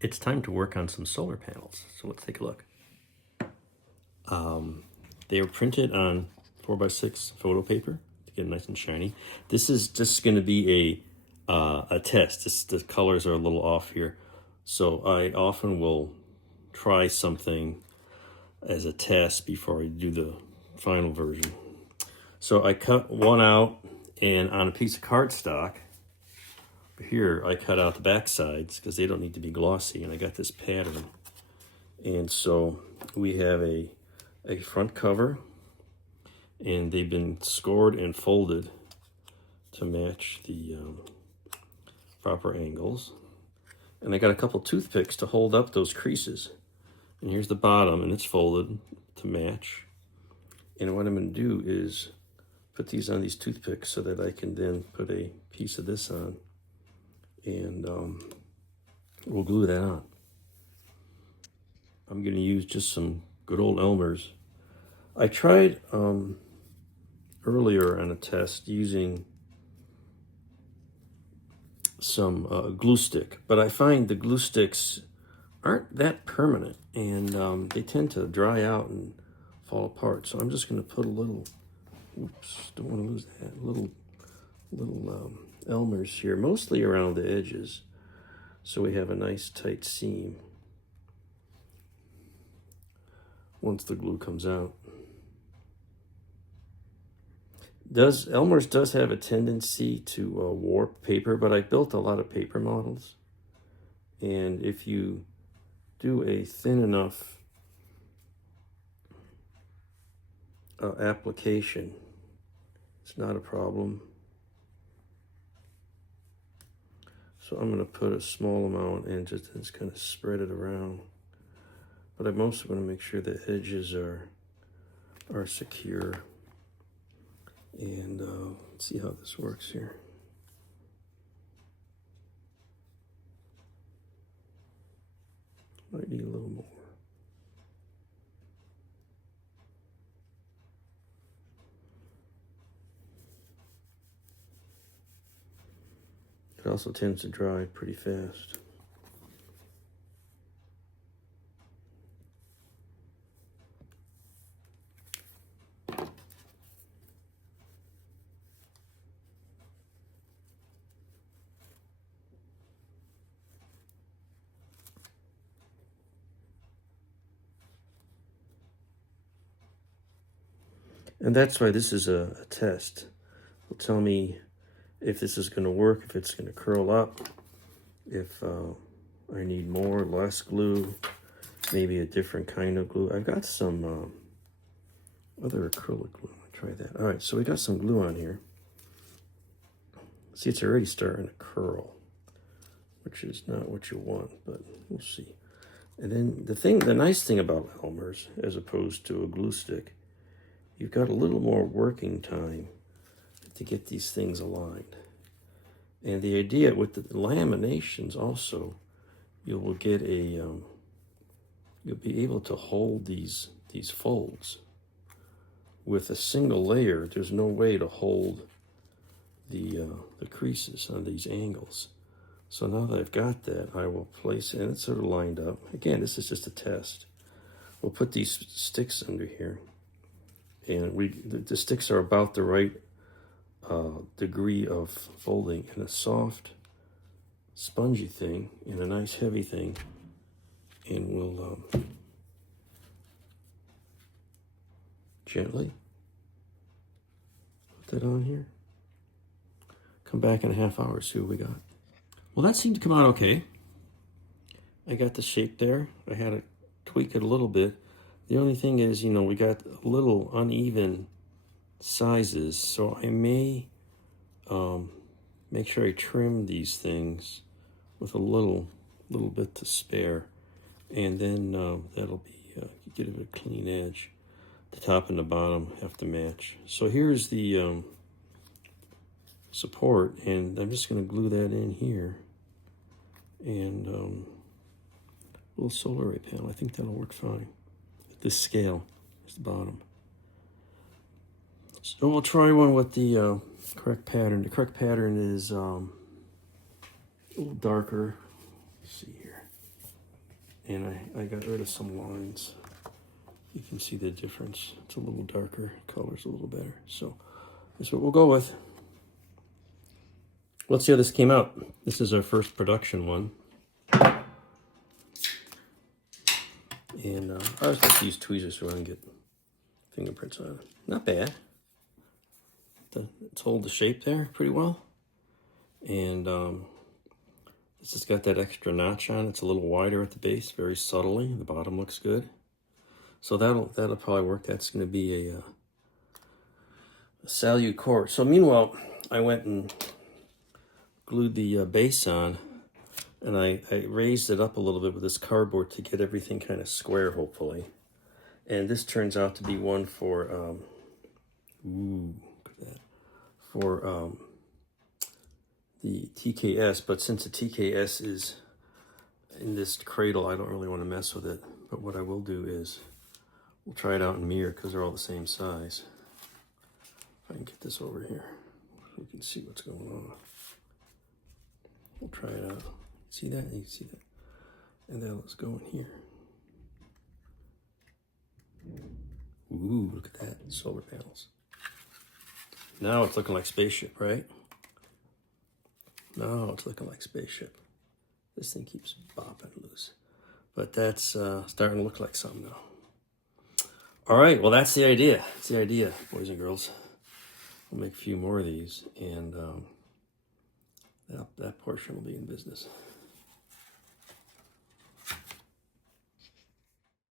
it's time to work on some solar panels. So let's take a look. They are printed on 4x6 photo paper to get nice and shiny. This is just going to be a test. The colors are a little off here. So I often will try something as a test before I do the final version. So I cut one out, and on a piece of cardstock, here I cut out the back sides because they don't need to be glossy, and I got this pattern. And so we have a front cover, and they've been scored and folded to match the proper angles. And I got a couple toothpicks to hold up those creases. And here's the bottom, and it's folded to match. And what I'm going to do is put these on these toothpicks so that I can then put a piece of this on, and we'll glue that on. I'm going to use just some good old Elmer's. I tried earlier on a test using some glue stick, but I find the glue sticks aren't that permanent, and they tend to dry out and fall apart. So I'm just going to put a little, oops, don't want to lose that, little Elmer's here, mostly around the edges, so we have a nice tight seam once the glue comes out. Elmer's does have a tendency to warp paper, but I built a lot of paper models, and if you do a thin enough application, it's not a problem. So I'm going to put a small amount and just kind of spread it around, but I'm also going to make sure the edges are secure. And let's see how this works here. Might need a little more. It also tends to dry pretty fast. And that's why this is a test. It'll tell me if this is going to work, if it's going to curl up, if I need more, less glue, maybe a different kind of glue. I've got some other acrylic glue. Try that. All right, so we got some glue on here. See, it's already starting to curl, which is not what you want, but we'll see. And then the nice thing about Elmer's, as opposed to a glue stick, you've got a little more working time to get these things aligned. And the idea with the laminations also, you will get you'll be able to hold these folds. With a single layer, there's no way to hold the creases on these angles. So now that I've got that, I will place it, and it's sort of lined up. Again, this is just a test. We'll put these sticks under here, and the sticks are about the right degree of folding, in a soft, spongy thing and a nice heavy thing, and we'll gently put that on here. Come back in a half hour, see what we got. Well, that seemed to come out okay. I got the shape there. I had to tweak it a little bit. The only thing is, we got a little uneven sizes, so I may make sure I trim these things with a little bit to spare, and then that'll be get a clean edge. The top and the bottom have to match. So here's the support, and I'm just going to glue that in here, and a little solar array panel. I think that'll work fine. At this scale is the bottom. So we'll try one with the correct pattern. The correct pattern is a little darker. Let's see here. and I got rid of some lines. You can see the difference. It's a little darker, color's a little better. So that's what we'll go with. Let's see how this came out. This is our first production one. And I always like to use tweezers so I can get fingerprints on it. Not bad. It's hold the shape there pretty well. And this has got that extra notch on. It's a little wider at the base, very subtly. The bottom looks good. So that'll probably work. That's going to be a Salyut cord. So meanwhile, I went and glued the base on, and I raised it up a little bit with this cardboard to get everything kind of square, hopefully. And this turns out to be one for, ooh, look at that, for the TKS, but since the TKS is in this cradle, I don't really want to mess with it. But what I will do is, we'll try it out in mirror because they're all the same size. If I can get this over here, we can see what's going on. We'll try it out. See that? You can see that. And then let's go in here. Ooh, look at that, solar panels. Now it's looking like spaceship, right? Now it's looking like spaceship. This thing keeps bopping loose. But that's starting to look like something now. All right, well, that's the idea. That's the idea, boys and girls. We'll make a few more of these, and that portion will be in business.